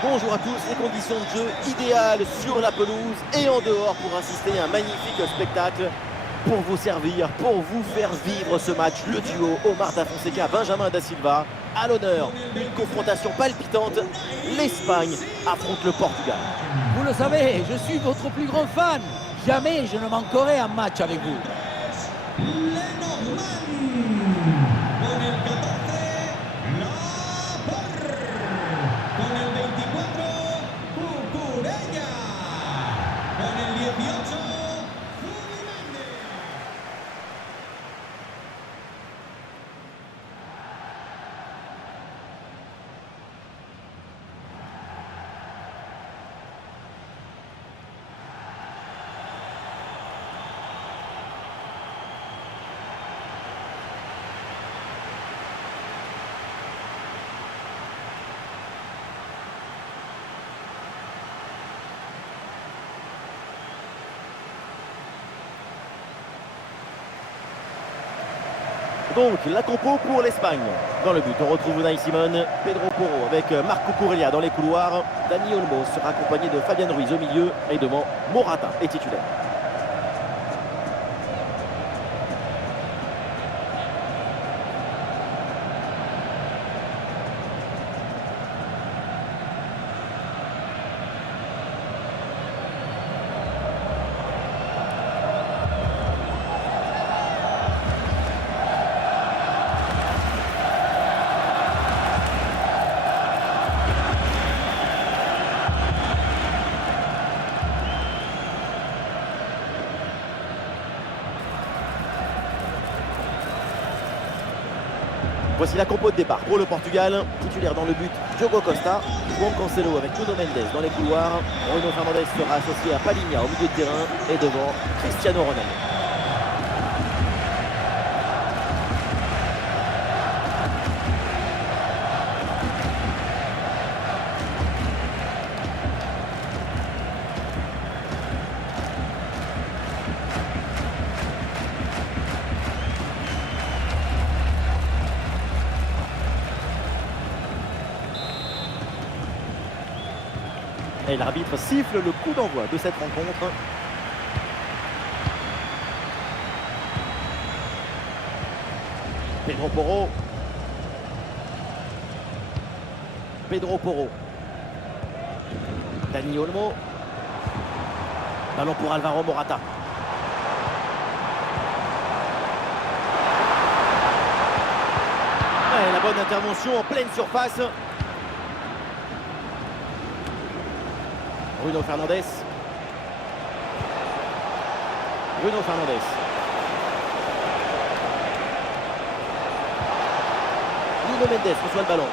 Bonjour à tous, les conditions de jeu idéales sur la pelouse et en dehors pour assister à un magnifique spectacle pour vous servir, pour vous faire vivre ce match. Le duo Omar Da Fonseca, Benjamin Da Silva, à l'honneur, une confrontation palpitante. L'Espagne affronte le Portugal. Vous le savez, je suis votre plus grand fan. Jamais je ne manquerai un match avec vous. Donc la compo pour l'Espagne. Dans le but, on retrouve Unai Simon, Pedro Porro avec Marco Cucurella dans les couloirs. Dani Olmo sera accompagné de Fabian Ruiz au milieu et devant Morata est titulaire. Voici la compo de départ pour le Portugal. Titulaire dans le but, Diogo Costa. Juan Cancelo avec Nuno Mendes dans les couloirs. Bruno Fernandes sera associé à Palhinha au milieu de terrain et devant Cristiano Ronaldo. Et l'arbitre siffle le coup d'envoi de cette rencontre. Pedro Porro. Pedro Porro. Dani Olmo. Ballon pour Alvaro Morata. Et la bonne intervention en pleine surface. Bruno Fernandes. Bruno Fernandes. Nuno Mendes reçoit le ballon.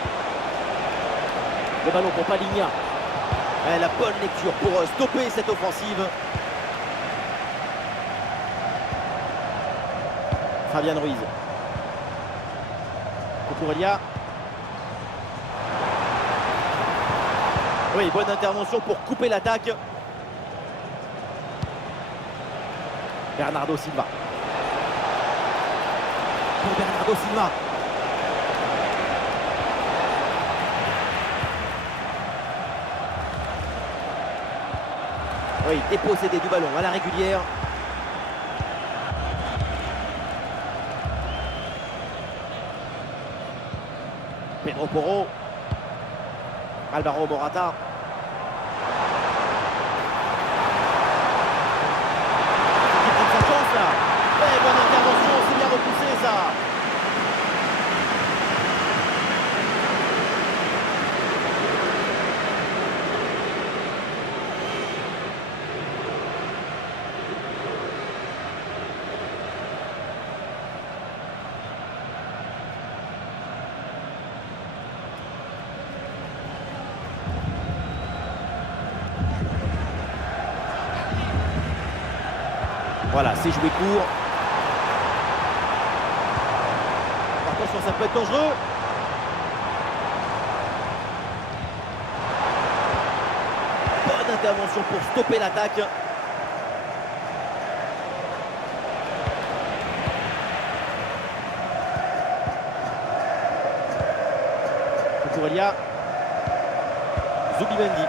Le ballon pour Palhinha. Et la bonne lecture pour stopper cette offensive. Fabian Ruiz. Cucurella. Oui, bonne intervention pour couper l'attaque. Bernardo Silva. Pour Bernardo Silva. Oui, dépossédé du ballon à la régulière. Pedro Porro. Alvaro Morata. Il prend sa chance là. Et bonne intervention, c'est bien repoussé ça. Voilà, c'est joué court. Attention, ça peut être dangereux. Bonne intervention pour stopper l'attaque. Cucurella. Zubimendi.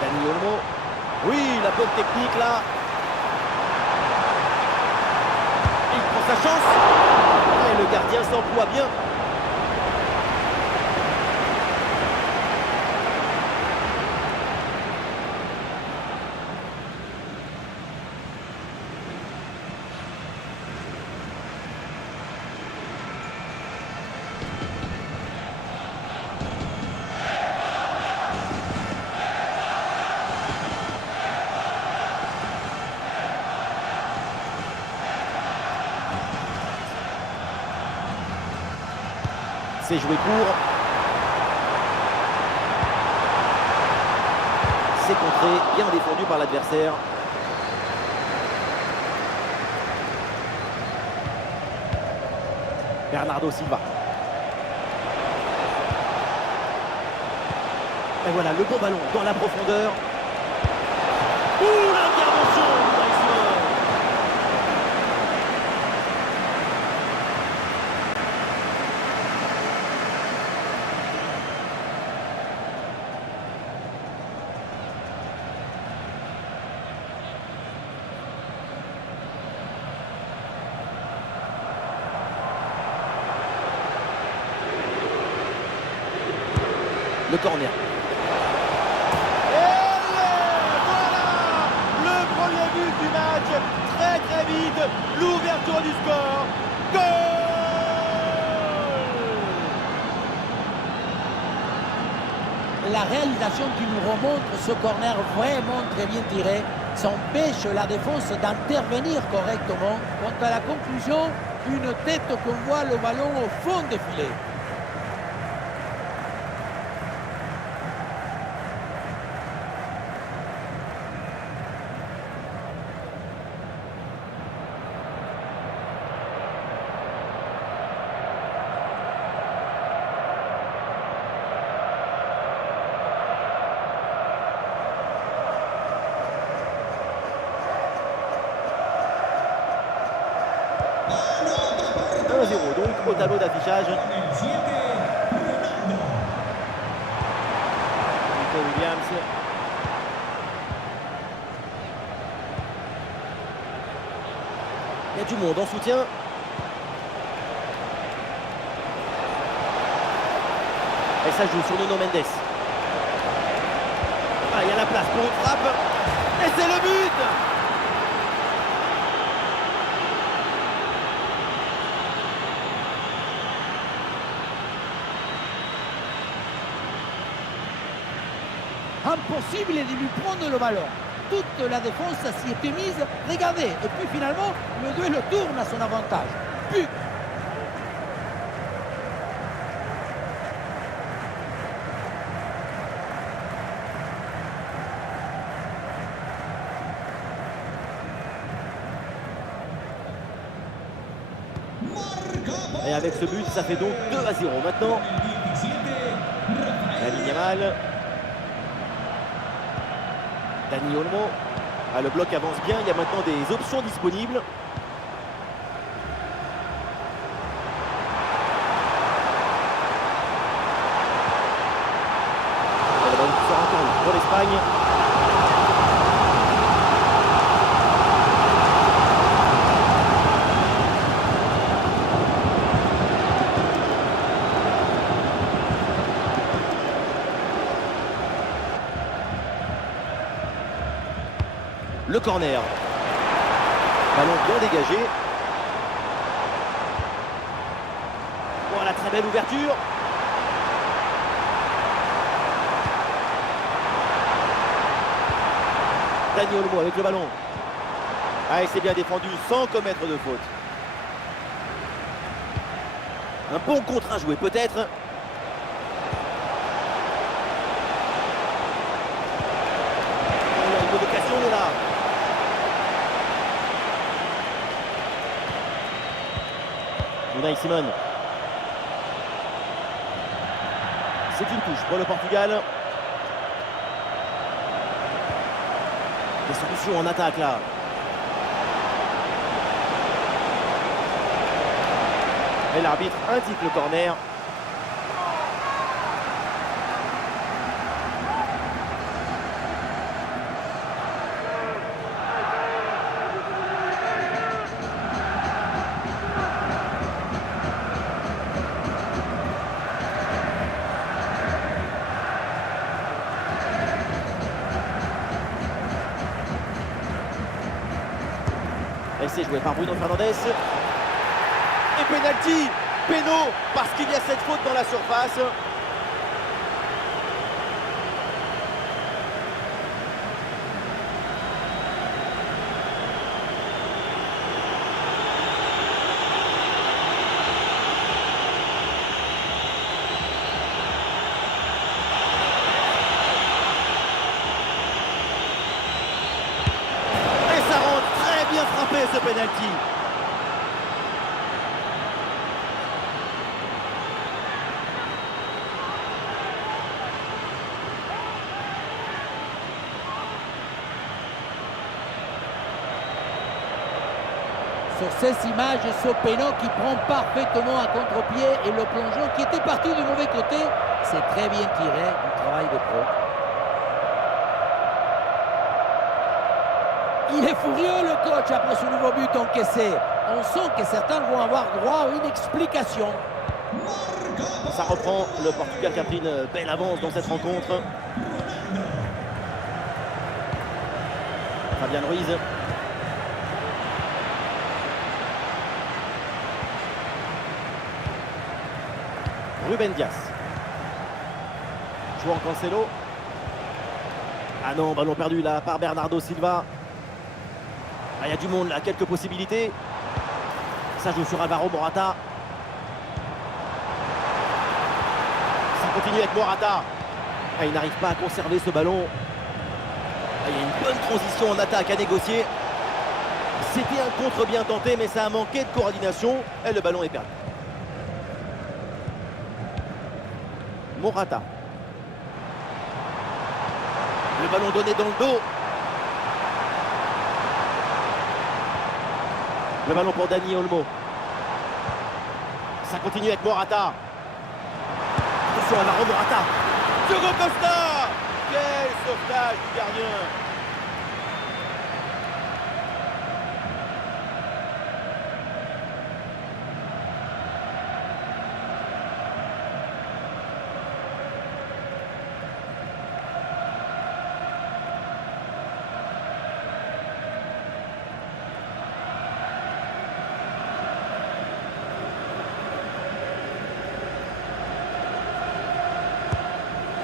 Dani Olmo. Oui, la bonne technique là. Il prend sa chance. Et le gardien s'emploie bien. C'est joué court. C'est contré, bien défendu par l'adversaire. Bernardo Silva. Et voilà le bon ballon dans la profondeur. Ouh, l'intervention! Le corner. Et voilà le premier but du match. Très très vite, l'ouverture du score. Goal! La réalisation qui nous remontre ce corner vraiment très bien tiré, ça empêche la défense d'intervenir correctement. Quant à la conclusion, une tête qu'on voit le ballon au fond des filets. Donc au tableau d'affichage. Nico Williams. Il y a du monde en soutien. Et ça joue sur Nuno Mendes. Ah, il y a la place pour une frappe. Et c'est le but! Impossible de lui prendre le ballon. Toute la défense s'y était mise. Regardez. Et puis finalement, le duel tourne à son avantage. But. Et avec ce but, ça fait donc 2-0 maintenant. Lamine Yamal. Dani Olmo. Ah, le bloc avance bien, il y a maintenant des options disponibles. Le ballon qui sort un tour pour l'Espagne. Le corner. Ballon bien dégagé. Voilà, très belle ouverture. Dani Olmo avec le ballon. Ah, et c'est bien défendu sans commettre de faute. Un bon contre à jouer peut-être. Il y a une bonne occasion là. Unai Simon. C'est une touche pour le Portugal. Des solutions en attaque là. Et l'arbitre indique le corner. Et c'est joué par Bruno Fernandes. Et penalty, péno, parce qu'il y a cette faute dans la surface. Et ça rentre, très bien frappé ce penalty. Sur ces images, ce péno qui prend parfaitement un contre-pied et le plongeon qui était parti du mauvais côté, c'est très bien tiré du travail de pro. Il est furieux le coach après ce nouveau but encaissé. On sent que certains vont avoir droit à une explication. Ça reprend, le Portugal qui a pris une belle avance dans cette rencontre. Fabian Ruiz. Ruben Dias. João Cancelo. Ah non, ballon perdu là par Bernardo Silva. Ah, il y a du monde là, quelques possibilités. Ça joue sur Alvaro Morata. Ça continue avec Morata. Ah, il n'arrive pas à conserver ce ballon. Ah, il y a une bonne transition en attaque à négocier. C'était un contre bien tenté, mais ça a manqué de coordination. Et le ballon est perdu. Morata. Le ballon donné dans le dos. Le ballon pour Dani Olmo. Ça continue avec Morata. Attention à la Morata. Diogo Costa. Quel sauvetage du gardien.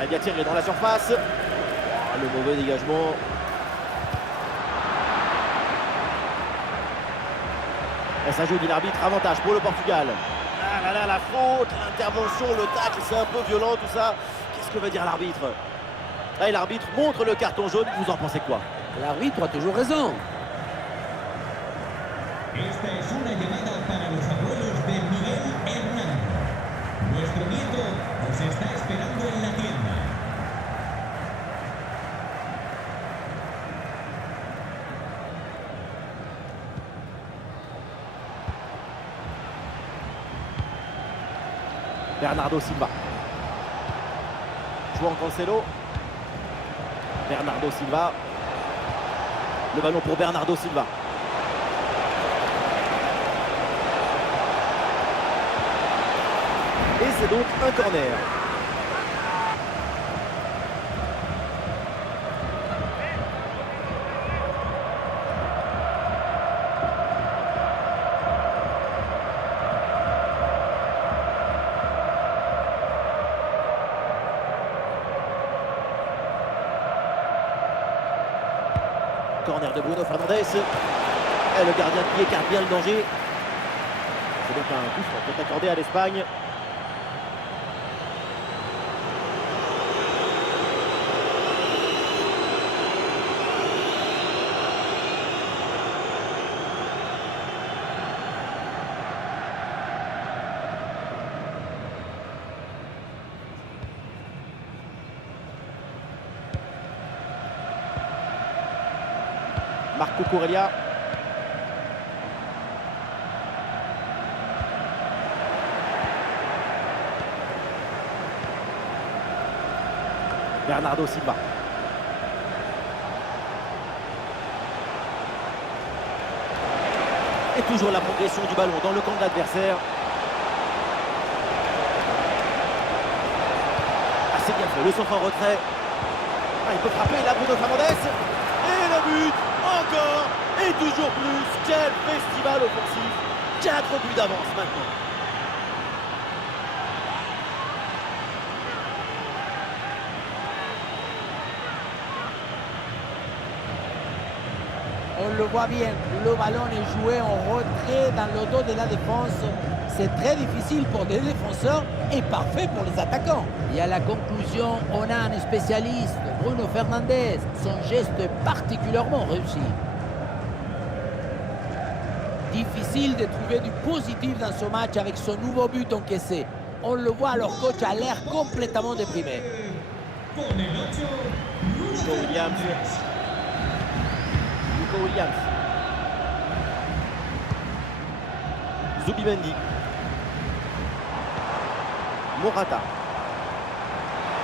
Il y a tiré dans la surface. Ah, le mauvais dégagement. Et ça joue, dit l'arbitre, avantage pour le Portugal. Ah là là, la faute, l'intervention, le tacle, c'est un peu violent tout ça. Qu'est-ce que veut dire l'arbitre? Et l'arbitre montre le carton jaune, vous en pensez quoi? L'arbitre a toujours raison. Esta es una llamada para los abuelos de Miguel Hernán. Nuestro nieto nos está esperando en la tienda. Bernardo Silva. João Cancelo. Bernardo Silva. Le ballon pour Bernardo Silva. Et c'est donc un corner. Corner de Bruno Fernandes. Et le gardien qui écarte bien le danger. C'est donc un coup franc qui est accordé à l'Espagne. Marco Cucurella. Bernardo Silva. Et toujours la progression du ballon dans le camp de l'adversaire. Ah, c'est bien fait, le centre en retrait. Ah, il peut frapper, là Bruno Fernandes. Et le but, encore, et toujours plus. Quel festival offensif. 4 buts d'avance maintenant. On le voit bien, le ballon est joué en retrait dans le dos de la défense. C'est très difficile pour les défenseurs et parfait pour les attaquants. Et à la conclusion, on a un spécialiste, Bruno Fernandes. Son geste est particulièrement réussi. Difficile de trouver du positif dans ce match avec ce nouveau but encaissé. On le voit, leur coach a l'air complètement déprimé. Con el 8, Nico Williams. Nico Williams. Zubimendi. Morata.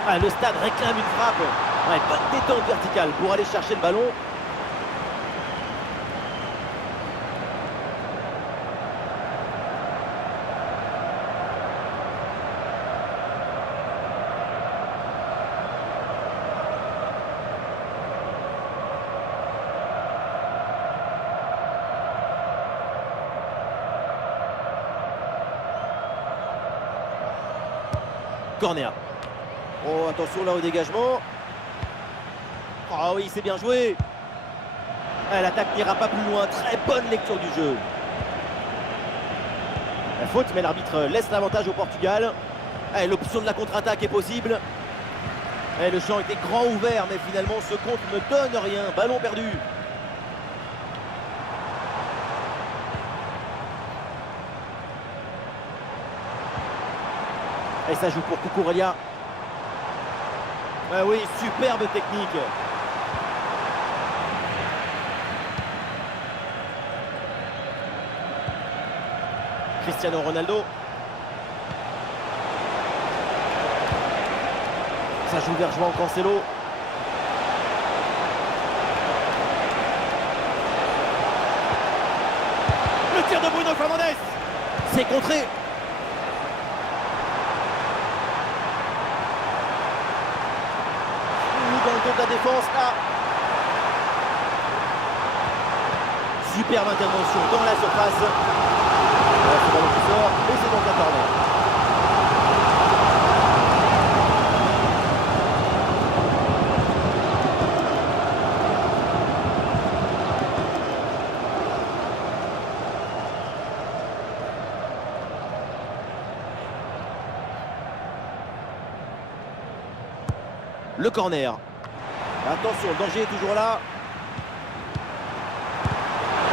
Ah, le stade réclame une frappe. Ouais, bonne détente verticale pour aller chercher le ballon. Corner. Oh, attention là au dégagement. Oh oui, c'est bien joué. Ah, l'attaque n'ira pas plus loin. Très bonne lecture du jeu. La faute, mais l'arbitre laisse l'avantage au Portugal. Ah, l'option de la contre-attaque est possible. Et le champ était grand ouvert, mais finalement ce compte ne donne rien. Ballon perdu. Et ça joue pour Cucurella. Ah oui, superbe technique. Cristiano Ronaldo. Ça joue vers João Cancelo. Le tir de Bruno Fernandes. C'est contré. Dans le dos de la défense, là. Superbe intervention dans la surface. Là, c'est le ballon qui sort, et c'est donc un corner. Le corner. Attention, le danger est toujours là.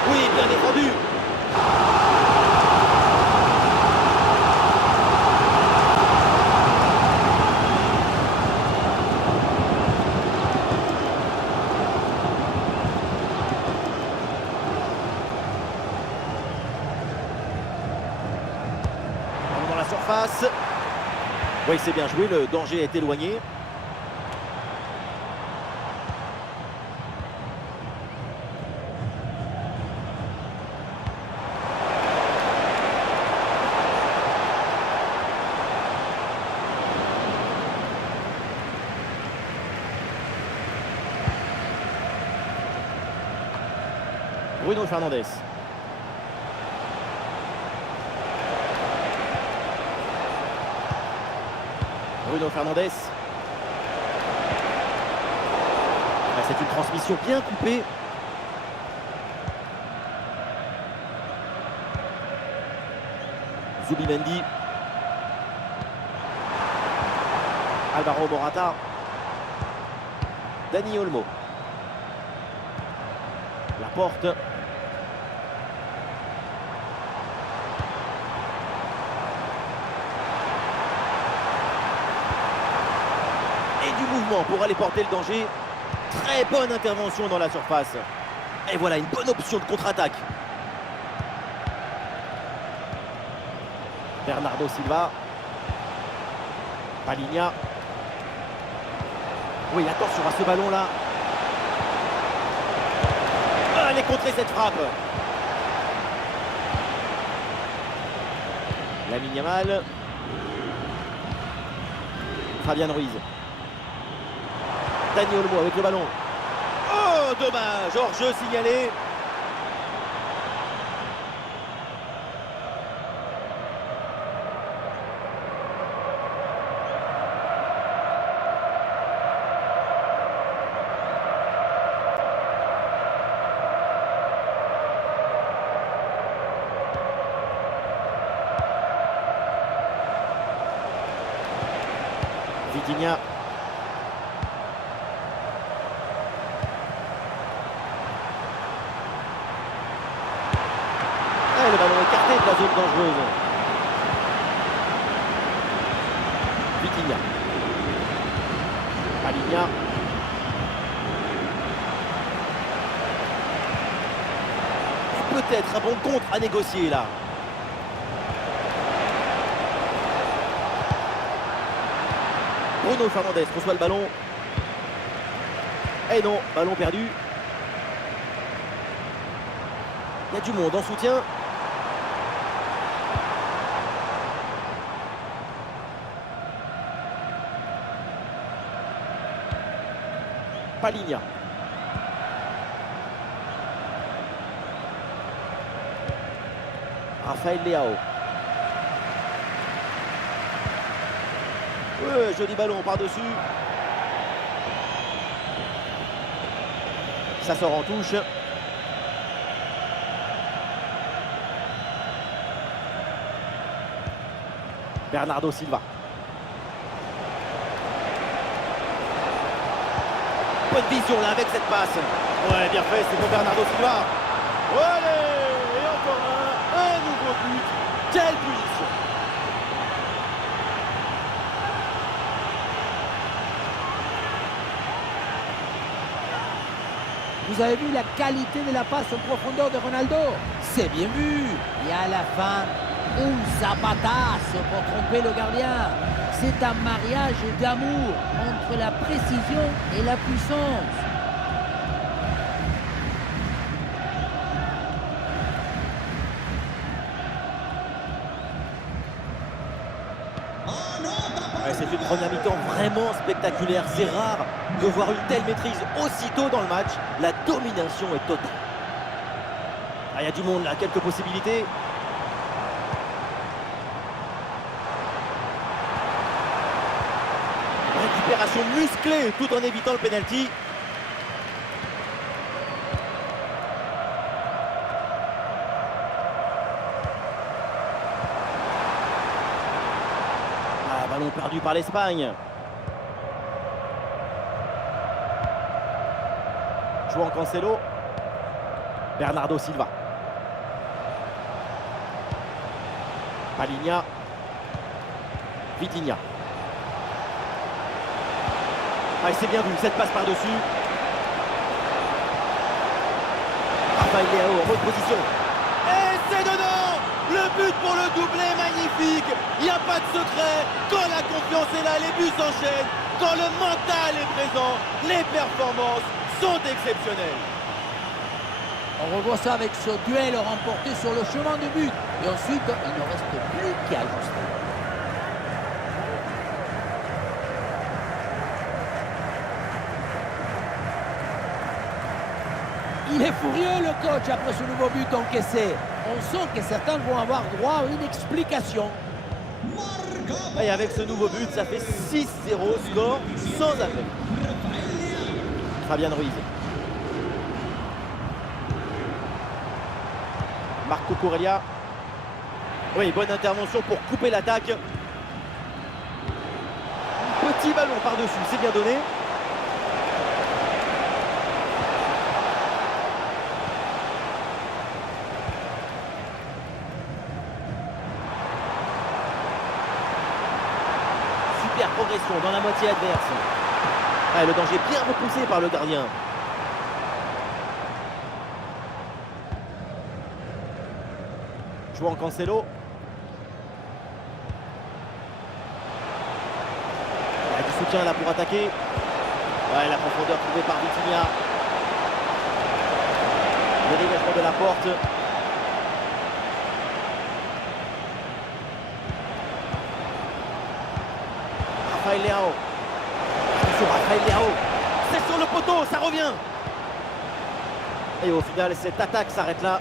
Oui, bien défendu. Dans la surface. Oui, c'est bien joué, le danger est éloigné. Bruno Fernandes. Bruno Fernandes. C'est une transmission bien coupée. Zubimendi. Alvaro Morata. Dani Olmo. La porte. Du mouvement pour aller porter le danger. Très bonne intervention dans la surface. Et voilà une bonne option de contre-attaque. Bernardo Silva. Palhinha. Oui, attention à ce ballon-là. Ah, elle est contrée cette frappe. Lamine Yamal. Fabian Ruiz. Dani Olmo avec le ballon. Oh, dommage. Hors-jeu signalé. Vitinha. Et le ballon écarté de la zone dangereuse. Vitinha. Palinha. Peut-être un bon contre à négocier là. Bruno Fernandes reçoit le ballon. Et non, ballon perdu. Il y a du monde en soutien. Palinha. Rafael Leao. Ouais, joli ballon par-dessus. Ça sort en touche. Bernardo Silva. Bonne vision là avec cette passe. Ouais, bien fait, c'est pour Bernardo Silva. Allez, et encore un nouveau but. Quelle punition. Vous avez vu la qualité de la passe en profondeur de Ronaldo? C'est bien vu. Et à la fin, un zapatazo pour tromper le gardien. C'est un mariage d'amour entre la précision et la puissance. C'est une première mi-temps vraiment spectaculaire. C'est rare de voir une telle maîtrise aussitôt dans le match. La domination est totale. Ah, il y a du monde là, quelques possibilités. Récupération musclée tout en évitant le penalty. Ballon perdu par l'Espagne. João Cancelo. Bernardo Silva. Palinha. Vitinha. Ah, c'est bien vu, cette passe par-dessus. Rafael Leao en reposition. Et c'est dedans! Le but pour le doublé, magnifique. Il n'y a pas de secret. Quand la confiance est là, les buts s'enchaînent. Quand le mental est présent, les performances sont exceptionnelles. On revoit ça avec ce duel remporté sur le chemin du but. Et ensuite, il ne reste plus qu'à ajuster. Il est furieux le coach après ce nouveau but encaissé. On sent que certains vont avoir droit à une explication. Et avec ce nouveau but, ça fait 6-0, score sans appel. Fabian Ruiz. Marco Corellia. Oui, bonne intervention pour couper l'attaque. Petit ballon par-dessus, c'est bien donné. Super progression dans la moitié adverse. Ah, le danger bien repoussé par le gardien. João Cancelo. Il y a du soutien là pour attaquer. Ouais, la profondeur trouvée par Vitinha. Le dégagement de la porte. Rafael Leao. Attention, Rafael Leao. C'est sur le poteau, ça revient. Et au final, cette attaque s'arrête là.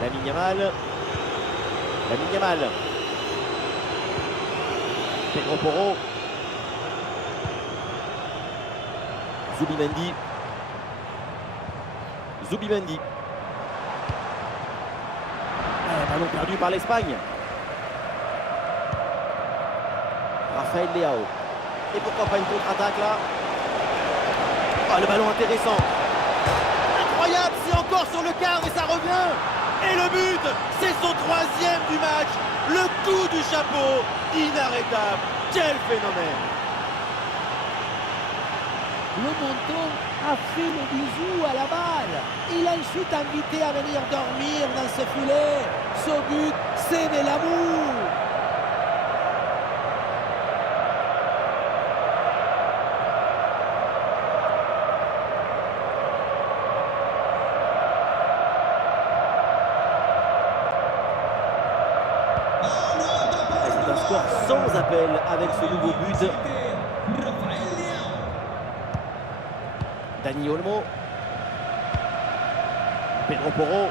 Lamine Yamal. Pedro Porro. Zubimendi. Ballon perdu par l'Espagne. Rafael Leao. Et pourquoi pas une contre-attaque là? Ah, le ballon intéressant. Incroyable, c'est encore sur le cadre et ça revient. Et le but, c'est son 3e du match. Le coup du chapeau, inarrêtable. Quel phénomène. Le menton a fait le bisou à la balle. Il a ensuite invité à venir dormir dans ce filet. Ce but, c'est de l'amour. C'est un score sans appel avec ce nouveau but. Dani Olmo. Pedro Porro.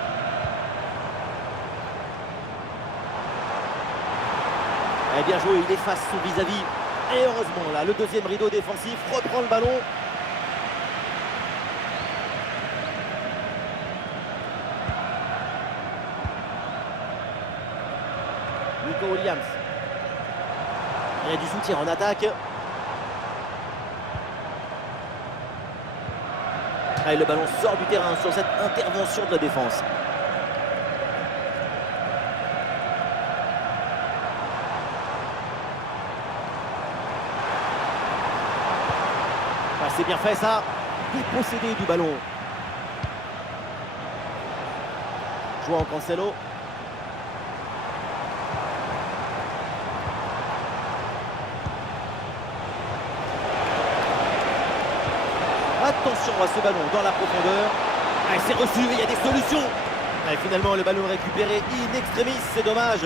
Bien joué, il efface son vis-à-vis. Et heureusement, là, le deuxième rideau défensif reprend le ballon. Nico Williams. Il y a du soutien en attaque. Et le ballon sort du terrain sur cette intervention de la défense. Ah, c'est bien fait ça. Dépossédé du ballon. João Cancelo. Attention à ce ballon dans la profondeur. Ah, c'est reçu, il y a des solutions. Et finalement, le ballon récupéré in extremis, c'est dommage.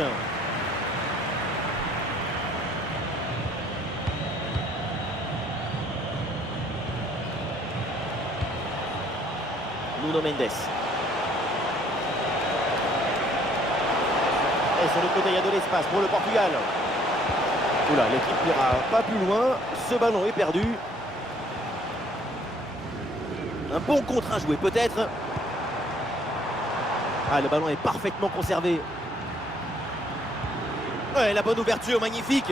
Nuno Mendes. Et sur le côté, il y a de l'espace pour le Portugal. Oula, l'équipe n'ira pas plus loin. Ce ballon est perdu. Un bon contre à jouer peut-être. Ah, le ballon est parfaitement conservé. Ouais, la bonne ouverture, magnifique.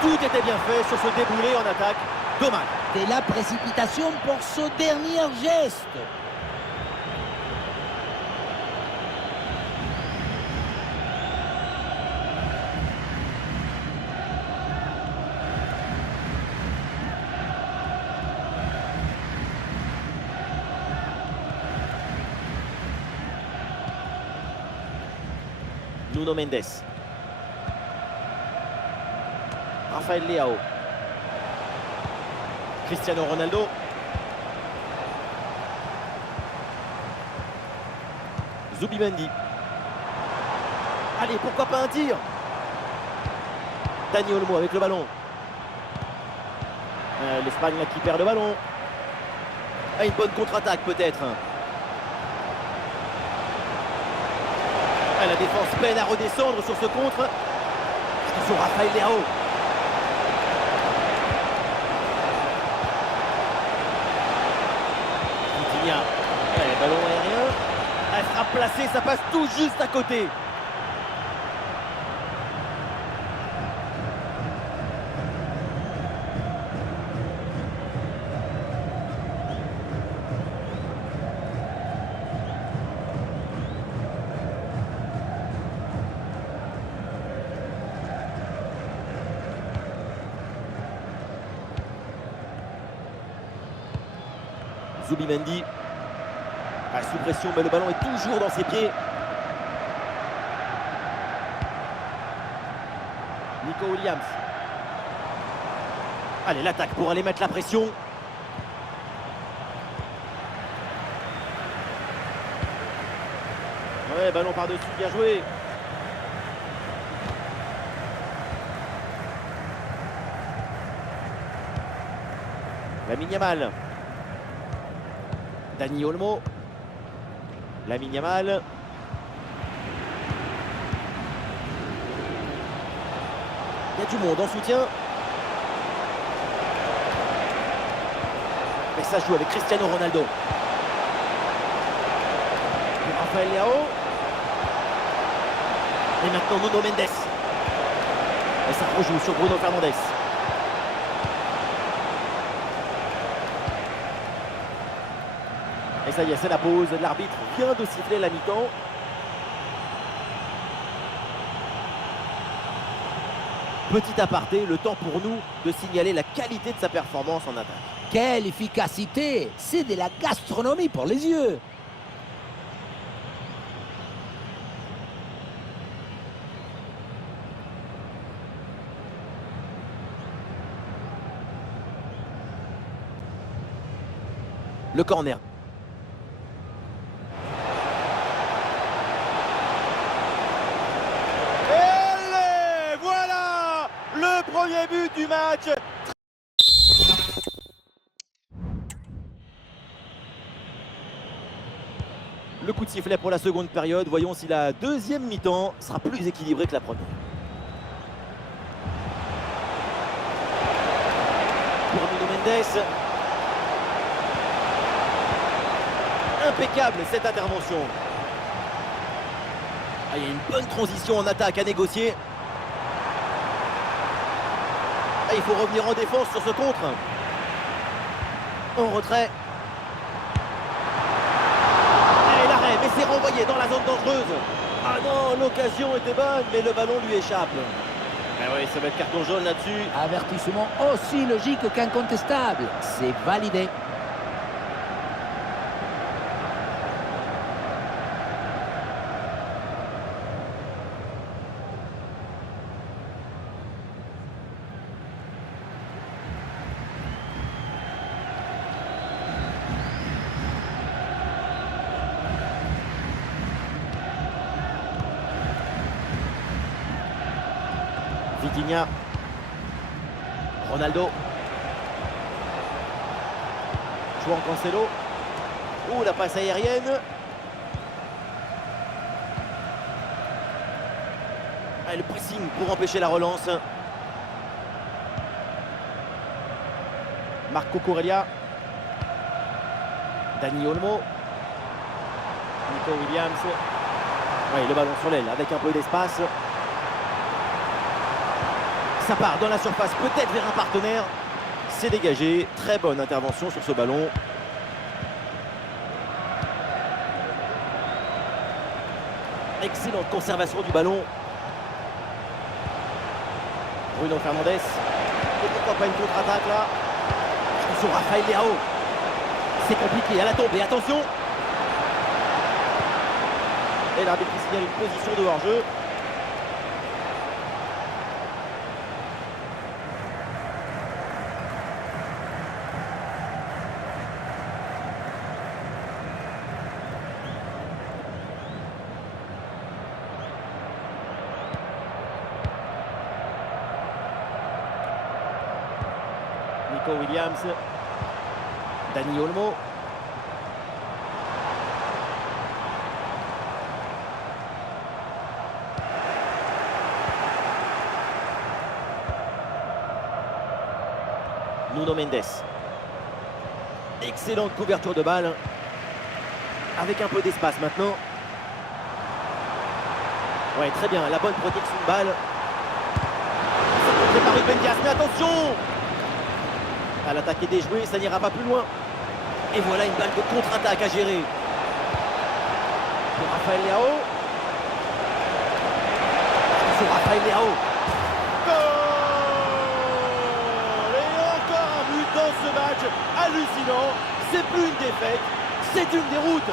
Tout était bien fait sur ce déboulé en attaque. Dommage. De la précipitation pour ce dernier geste. Nuno Mendes. Rafael Leao. Cristiano Ronaldo. Zubimendi. Allez, pourquoi pas un tir? Dani Olmo avec le ballon. L'Espagne là qui perd le ballon. Ah, une bonne contre-attaque peut-être. La défense peine à redescendre sur ce contre. Attention, Rafael Leao. Vitinha. Ballon aérien. Elle sera placée, ça passe tout juste à côté. Zubimendi. Sous pression, mais le ballon est toujours dans ses pieds. Nico Williams. Allez, l'attaque pour aller mettre la pression. Ouais, ballon par-dessus, bien joué. Lamine Yamal. Dani Olmo. Lamine Yamal. Il y a du monde en soutien. Et ça joue avec Cristiano Ronaldo. Pour Rafael Leao. Et maintenant Nuno Mendes. Et ça rejoue sur Bruno Fernandes. Et ça y est, c'est la pause. L'arbitre vient de siffler la mi-temps. Petit aparté, le temps pour nous de signaler la qualité de sa performance en attaque. Quelle efficacité! C'est de la gastronomie pour les yeux. Le corner. Et voilà le premier but du match. Le coup de sifflet pour la seconde période. Voyons si la deuxième mi-temps sera plus équilibrée que la première. Pour Nuno Mendes. Impeccable cette intervention. Ah, il y a une bonne transition en attaque à négocier. Ah, il faut revenir en défense sur ce contre. En retrait. Et l'arrêt, mais c'est renvoyé dans la zone dangereuse. Ah non, l'occasion était bonne, mais le ballon lui échappe. Ah oui, ça va être carton jaune là-dessus. Avertissement aussi logique qu'incontestable. C'est validé. Vitinha. Ronaldo. João Cancelo. Ouh, la passe aérienne. Ah, le pressing pour empêcher la relance. Marco Corellia. Dani Olmo. Nico Williams. Oui, le ballon sur l'aile avec un peu d'espace. Ça part dans la surface, peut-être vers un partenaire. C'est dégagé. Très bonne intervention sur ce ballon. Excellente conservation du ballon. Bruno Fernandes. Et pourquoi pas une contre-attaque là? Attention, Rafael Leao. C'est compliqué à la tombe. Et attention. Et l'arbitre qui signale une position de hors-jeu. Nico Williams. Dani Olmo. Nuno Mendes. Excellente couverture de balle. Avec un peu d'espace maintenant. Ouais, très bien. La bonne protection de balle. C'est contré par Ruben Dias. Mais attention! À l'attaque est déjouée, ça n'ira pas plus loin. Et voilà une balle de contre-attaque à gérer. Pour Rafael Leao. Sur Rafael Leao. Goal! Et encore un but dans ce match hallucinant. C'est plus une défaite, c'est une déroute.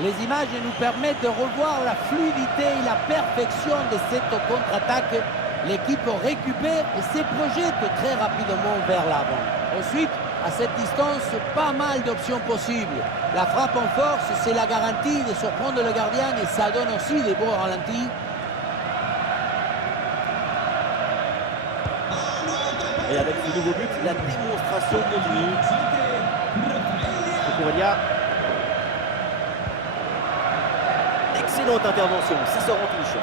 Les images nous permettent de revoir la fluidité et la perfection de cette contre-attaque. L'équipe récupère et se projette très rapidement vers l'avant. Ensuite, à cette distance, pas mal d'options possibles. La frappe en force, c'est la garantie de surprendre le gardien et ça donne aussi des beaux ralentis. Et avec ce nouveau but, la démonstration continue. Cucurella. Excellente intervention, ça sort en touche.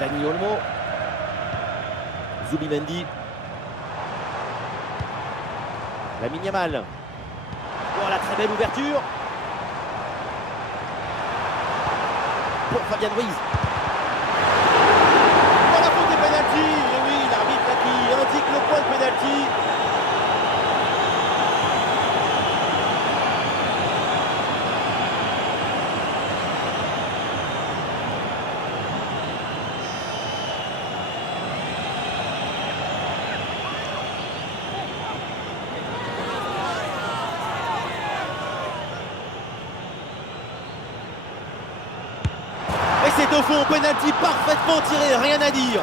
Dani Olmo. Zubimendi. Lamine Yamal. Voilà, très belle ouverture. Pour Fabien Ruiz. Oh, la faute des pénalty. Et oui, l'arbitre qui indique le point de pénalty. Et c'est au fond, penalty parfaitement tiré, rien à dire.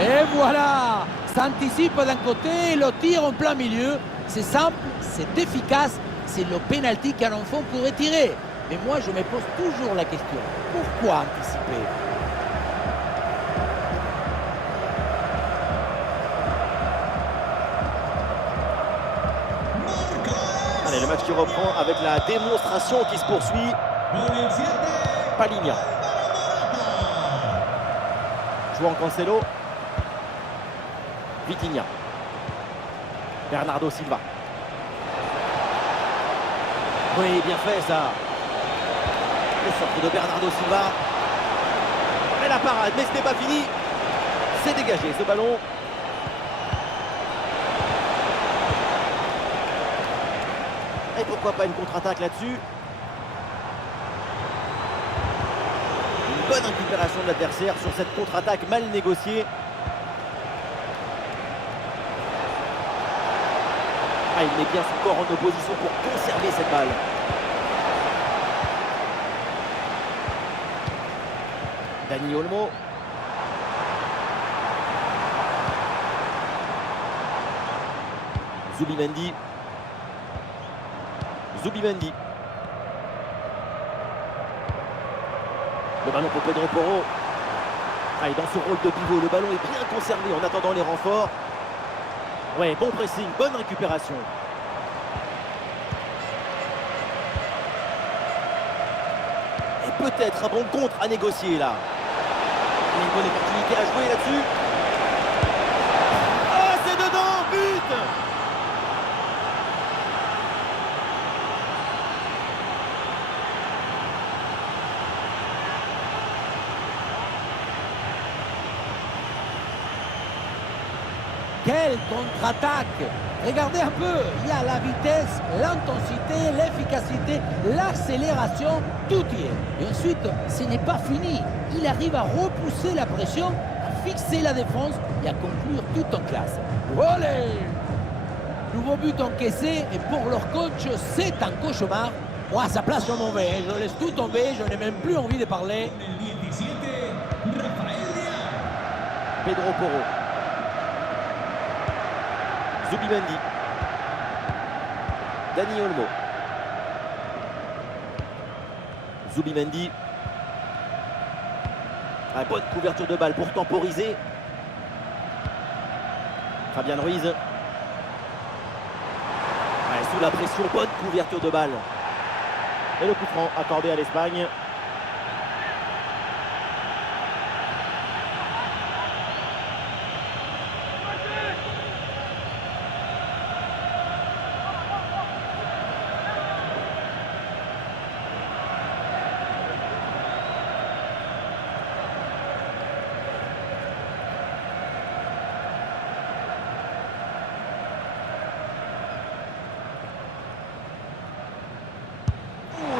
Et voilà, ça anticipe d'un côté, le tir en plein milieu. C'est simple, c'est efficace, c'est le penalty qu'un enfant pourrait tirer. Mais moi, je me pose toujours la question, pourquoi anticiper ? Allez, le match qui reprend avec la démonstration qui se poursuit. Palinha. Jouant Cancelo. Vitinha. Bernardo Silva. Oui, bien fait ça. Le centre de Bernardo Silva. Et la parade, mais ce n'est pas fini. C'est dégagé ce ballon. Et pourquoi pas une contre-attaque là-dessus. Une bonne récupération de l'adversaire sur cette contre-attaque mal négociée. Ah, il met bien son corps en opposition pour conserver cette balle. Dani Olmo. Zubimendi. Zubimendi. Le ballon pour Pedro Porro. Ah, et dans ce rôle de pivot, le ballon est bien conservé en attendant les renforts. Ouais, bon pressing, bonne récupération. Et peut-être un bon contre à négocier là. Une bonne opportunité à jouer là-dessus. Ah, c'est dedans, but! Quelle contre-attaque! Regardez un peu, il y a la vitesse, l'intensité, l'efficacité, l'accélération, tout y est. Et ensuite, ce n'est pas fini. Il arrive à repousser la pression, à fixer la défense et à conclure tout en classe. Olé! Nouveau but encaissé et pour leur coach, c'est un cauchemar. Moi, à sa place, je m'en vais. Je laisse tout tomber, je n'ai même plus envie de parler. Pedro Porro. Zubimendi. Dani Olmo. Zubimendi. Ah, bonne couverture de balle pour temporiser. Fabien Ruiz. Ah, sous la pression, bonne couverture de balle. Et le coup franc accordé à l'Espagne.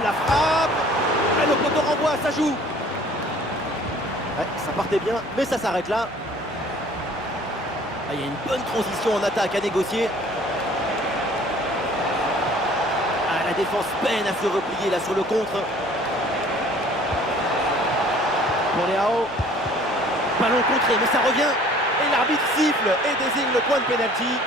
La frappe, joue. Ouais, ça partait bien, mais ça s'arrête là. Ah, il y a une bonne transition en attaque à négocier. Ah, la défense peine à se replier là sur le contre. Pour Léao. Ballon contré, mais ça revient. Et l'arbitre siffle et désigne le point de pénalty.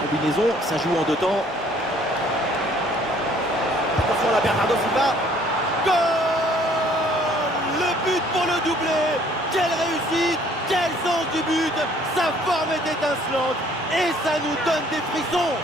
Combinaison, ça joue en deux temps. Attention là, Bernardo Silva. Goal! Le but pour le doublé. Quelle réussite, quel sens du but. Sa forme est étincelante et ça nous donne des frissons.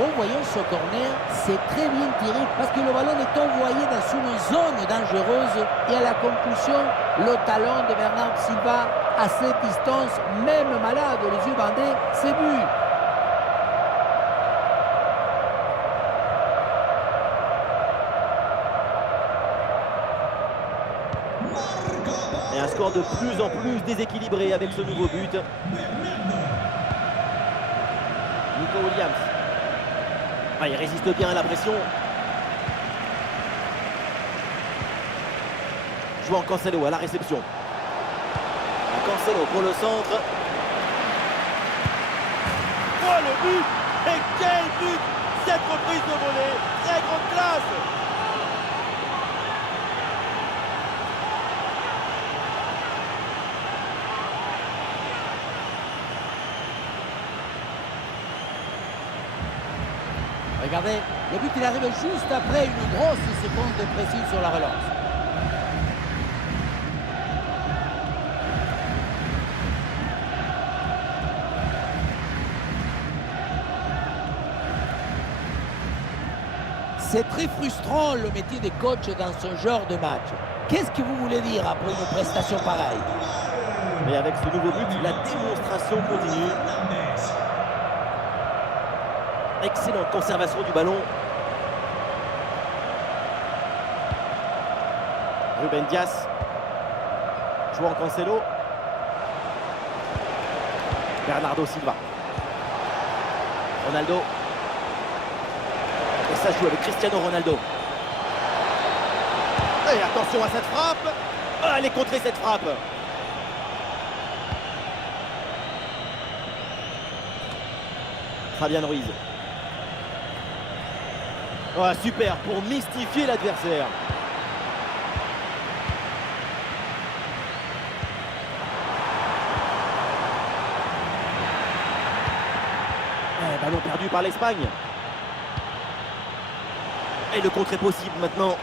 Revoyons ce corner, c'est très bien tiré parce que le ballon est envoyé dans une zone dangereuse et à la conclusion, le talon de Bernardo Silva à cette distance, même malade, les yeux bandés, c'est but. Et un score de plus en plus déséquilibré avec ce nouveau but. Nico Williams. Ah, il résiste bien à la pression. Jouant Cancelo à la réception. Cancelo pour le centre. Oh le but! Et quel but! Cette reprise de volée, très grande classe! Regardez, le but il arrive juste après une grosse seconde de pression sur la relance. C'est très frustrant le métier de coach dans ce genre de match. Qu'est-ce que vous voulez dire après une prestation pareille? Mais avec ce nouveau but, la démonstration continue. Excellente conservation du ballon. Ruben Dias. Jouant Cancelo. Bernardo Silva. Ronaldo. Et ça joue avec Cristiano Ronaldo. Et attention à cette frappe. Ah, elle est contrée cette frappe. Fabian Ruiz. Oh, super pour mystifier l'adversaire. Ballon perdu par l'Espagne. Et le contre est possible maintenant.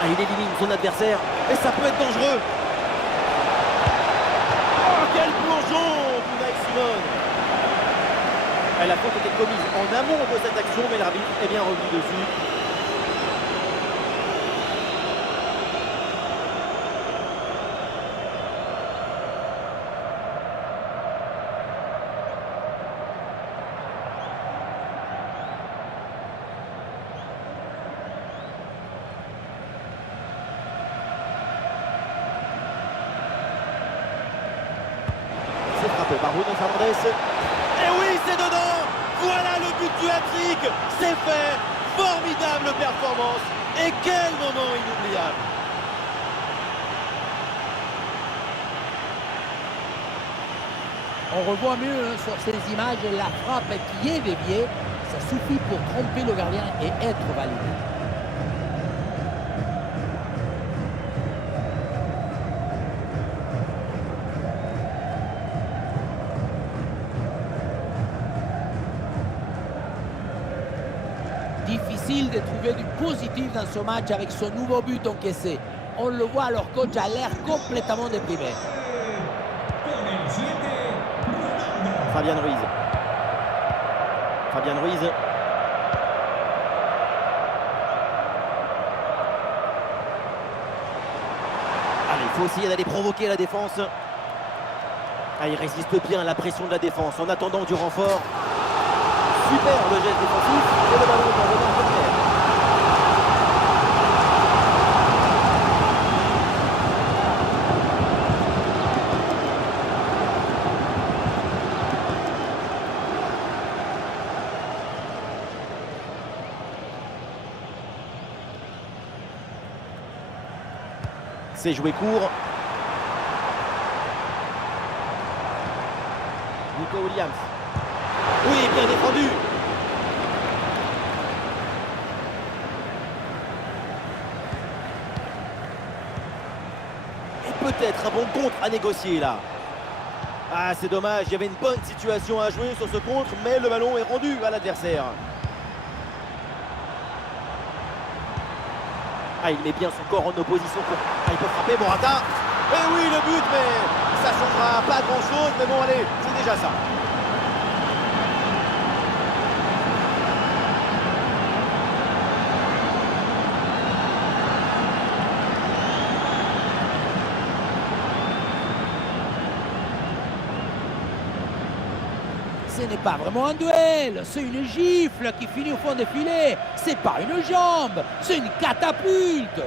Ah, il élimine son adversaire. Et ça peut être dangereux. Oh, quel plongeon d'Unai Simon. La faute était commise en amont de cette action, mais l'arbitre est bien revenu dessus. C'est frappé par Bruno Fernandes. Et oui, c'est dedans. Voilà le but du hat-trick. C'est fait. Formidable performance. Et quel moment inoubliable. On revoit mieux sur ces images la frappe qui est déviée. Ça suffit pour tromper le gardien et être validé. difficile de trouver du positif dans ce match avec ce nouveau but encaissé. On le voit, leur coach a l'air complètement déprimé. Con el 7, Ronaldo. Fabian Ruiz. Fabian Ruiz. Allez, il faut essayer d'aller provoquer la défense. Ah, il résiste bien à la pression de la défense en attendant du renfort. Super le geste défensif et le ballon est envoyé en corner. C'est joué court. Nico Williams. Oui, bien défendu. Et peut-être un bon contre à négocier là. Ah, c'est dommage, il y avait une bonne situation à jouer sur ce contre, mais le ballon est rendu à l'adversaire. Ah, il met bien son corps en opposition. Ah, il peut frapper, Morata. Et oui, le but, mais ça ne changera pas grand-chose. Mais bon, allez, c'est déjà ça. Ce n'est pas vraiment un duel, c'est une gifle qui finit au fond des filets. C'est pas une jambe, c'est une catapulte.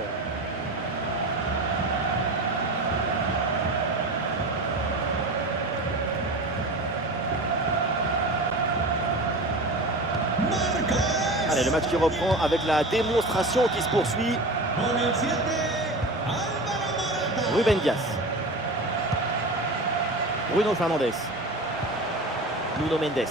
Allez, le match qui reprend avec la démonstration qui se poursuit. Con el 7, Álvaro Morata. Ruben Dias. Bruno Fernandes. Nuno Mendes.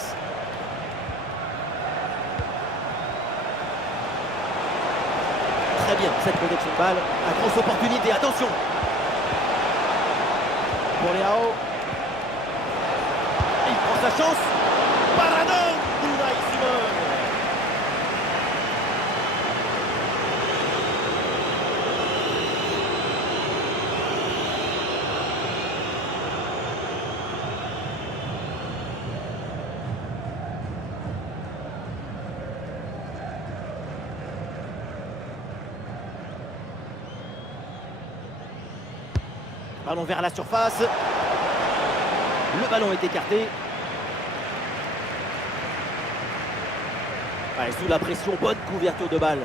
Très bien, cette protection de balle. La grosse opportunité, attention. Pour Léao. Il prend sa chance. Paradon d'Unai Simon. Ballon vers la surface. Le ballon est écarté. Ouais, sous la pression, bonne couverture de balle.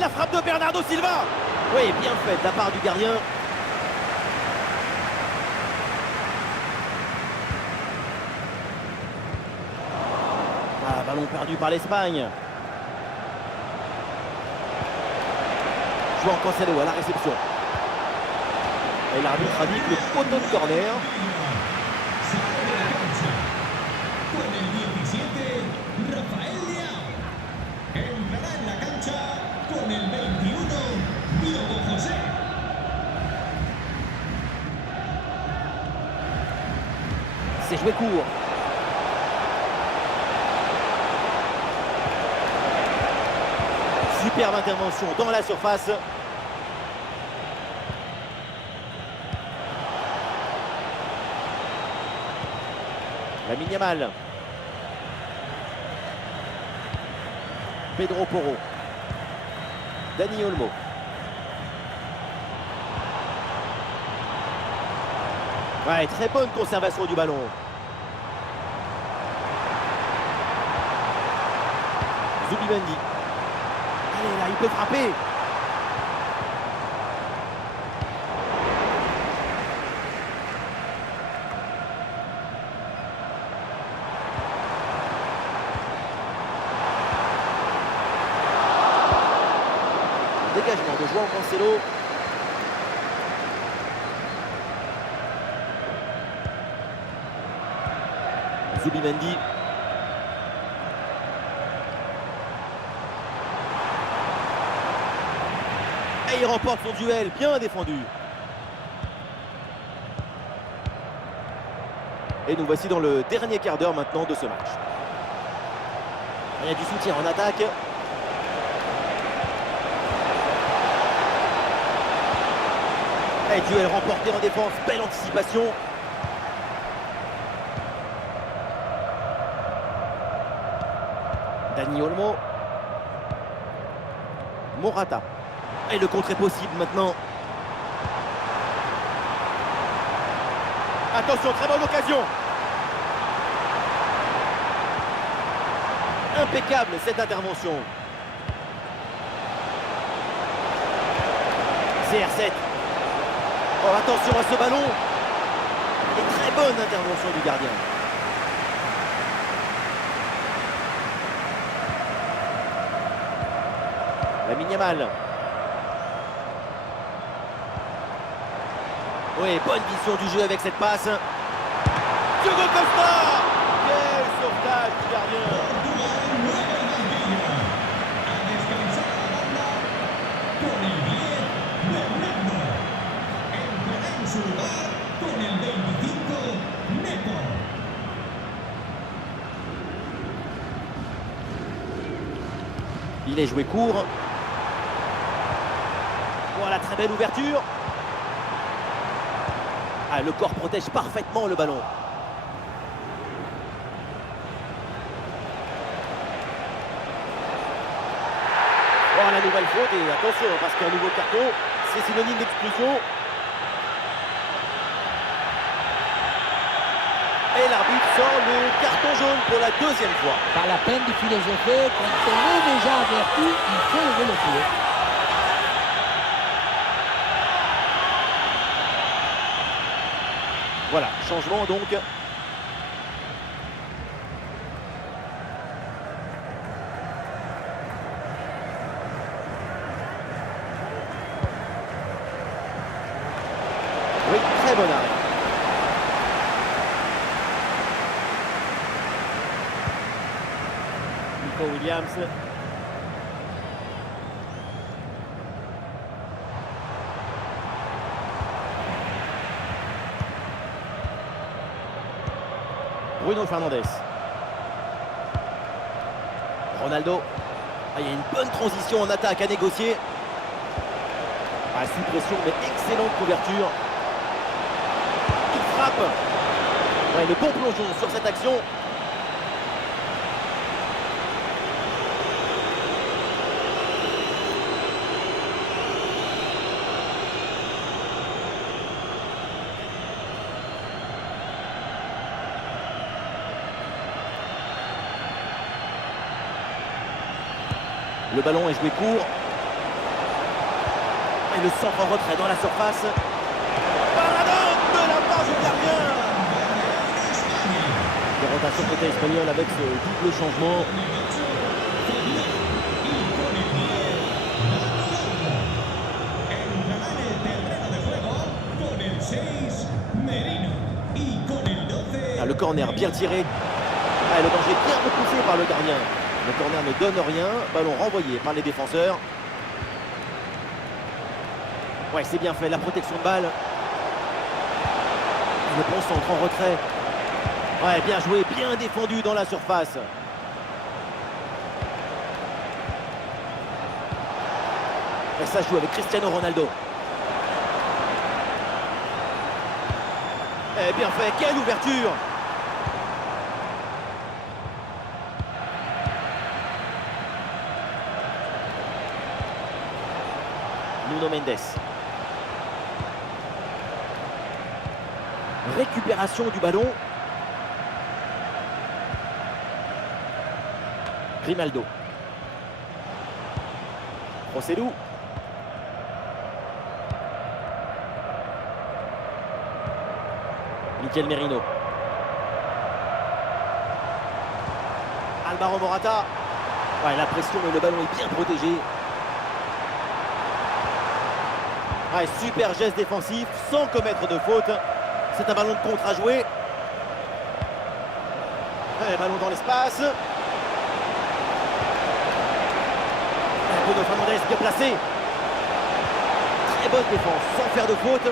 La frappe de Bernardo Silva. Oui, bien faite de la part du gardien. Ah, ballon perdu par l'Espagne. João Cancelo à la réception. Et l'arbitre a dit que le poteau de corner. Sale de la cancha. Con el 17, Rafael Leao. Entrará en la cancha con el 21, Diogo José. C'est joué court. Superbe intervention dans la surface. Lamine Yamal. Pedro Porro. Dani Olmo. Ouais, très bonne conservation du ballon. Zubimendi. Allez là, il peut frapper. Dégagement de João Cancelo. Zubimendi. Et il remporte son duel, bien défendu. Et nous voici dans le dernier quart d'heure maintenant de ce match. Il y a du soutien en attaque. Et duel remporté en défense, belle anticipation. Dani Olmo. Morata. Et le contre est possible maintenant. Attention, très bonne occasion. Impeccable cette intervention. CR7. Oh, attention à ce ballon. Et très bonne intervention du gardien. Lamine Yamal. Oui, bonne vision du jeu avec cette passe. Diogo Costa. Quel sauvetage du gardien. Il est joué court. Voilà, très belle ouverture. Ah, le corps protège parfaitement le ballon. Oh, la nouvelle faute, et attention, parce qu'un nouveau carton, c'est synonyme d'exclusion. Et l'arbitre sort le carton jaune pour la deuxième fois. Pas la peine de philosopher, quand on est déjà averti, il faut lever le pied. Voilà, changement donc. Oui, très bon arrêt. Nico Williams. Bruno Fernandes. Ronaldo. Ah, il y a une bonne transition en attaque à négocier. Ah, sous pression, mais excellente couverture. Il frappe. Ouais, le bon plongeon sur cette action. Le ballon est joué court. Et le centre en retrait dans la surface. Paradon de la part du gardien. Des rotations côté espagnol avec ce double changement. Ah, le corner bien tiré. Ah, le danger bien repoussé par le gardien. Le corner ne donne rien. Ballon renvoyé par les défenseurs. Ouais, c'est bien fait. La protection de balle. Le bon centre en retrait. Ouais, bien joué. Bien défendu dans la surface. Et ça joue avec Cristiano Ronaldo. Et bien fait. Quelle ouverture! Nuno Mendes. Récupération du ballon. Grimaldo. Rossellou. Mikel Merino. Alvaro Morata. Ouais, la pression, mais le ballon est bien protégé. Ouais, super geste défensif sans commettre de faute. C'est un ballon de contre à jouer. Ouais, ballon dans l'espace. Bruno Fernandes bien placé. Très bonne défense sans faire de faute.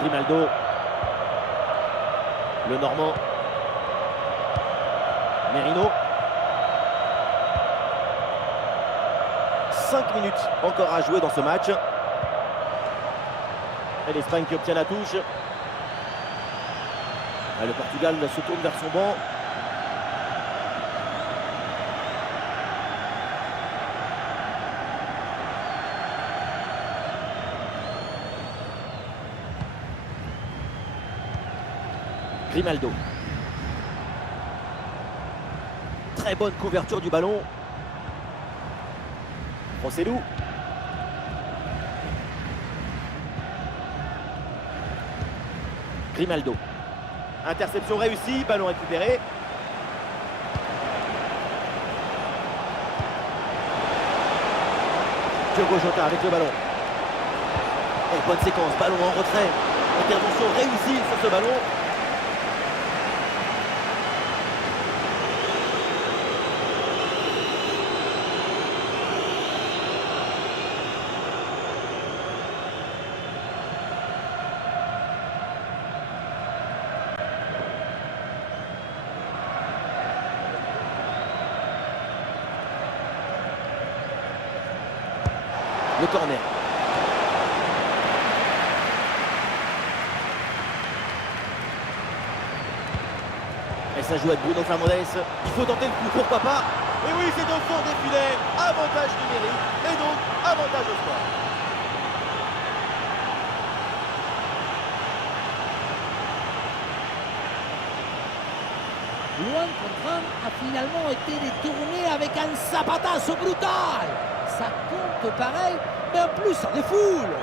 Grimaldo. Le Normand. Merino. 5 minutes encore à jouer dans ce match. Et l'Espagne qui obtient la touche. Et le Portugal se tourne vers son banc. Grimaldo. Très bonne couverture du ballon. Rossellou. Grimaldo. Interception réussie, ballon récupéré. Diogo Jota avec le ballon. Et bonne séquence, ballon en retrait. Intervention réussie sur ce ballon. Le corner. Et ça joue avec Bruno Fernandes. Il faut tenter le coup, pourquoi pas. Et oui, c'est au fond des filets. Avantage numérique et donc avantage au score. Luan Contran a finalement été détourné avec un zapatazo brutal. Ça compte pareil, mais en plus ça défoule.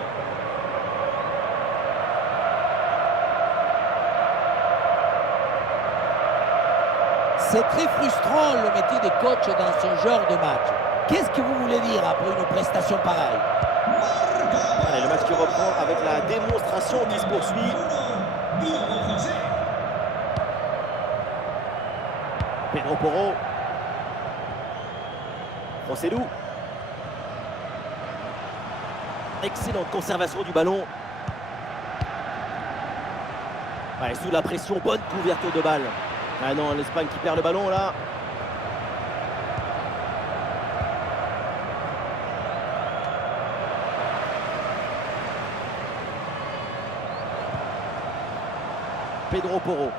C'est très frustrant le métier de coach dans ce genre de match. Qu'est-ce que vous voulez dire après une prestation pareille? Allez, le match qui reprend avec la démonstration qui se poursuit. Pedro Porro. Rossellou. Excellente conservation du ballon. Ouais, sous la pression, bonne couverture de balle. Ah non, l'Espagne qui perd le ballon là. Pedro Porro.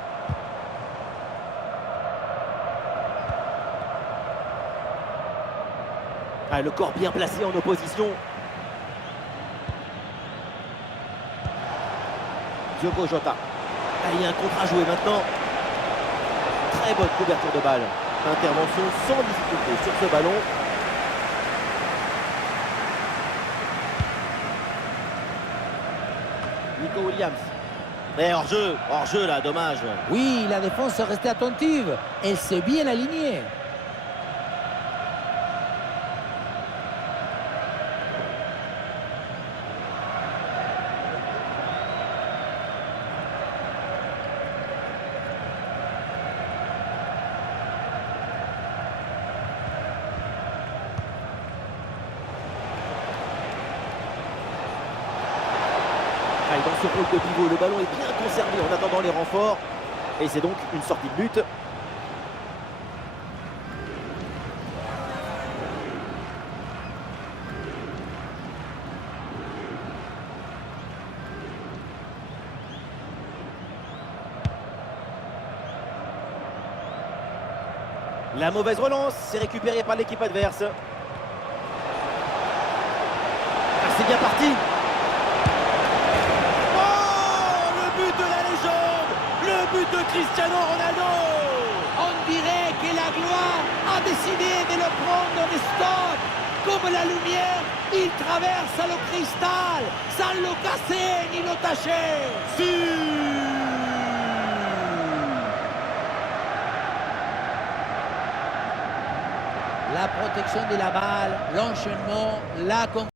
Ah, le corps bien placé en opposition. Diogo Jota. Ah, il y a un contre à jouer maintenant. Très bonne couverture de balle. Intervention sans difficulté sur ce ballon. Nico Williams. Mais hors-jeu là, dommage. Oui, la défense est restée attentive. Elle s'est bien alignée. Dans ce rôle de pivot, le ballon est bien conservé en attendant les renforts. Et c'est donc une sortie de but. La mauvaise relance, c'est récupéré par l'équipe adverse. Ah, c'est bien parti. Le but de Cristiano Ronaldo. On dirait que la gloire a décidé de le prendre en stop. Comme la lumière, il traverse le cristal sans le casser ni le tacher. La protection de la balle, l'enchaînement, la conclusion.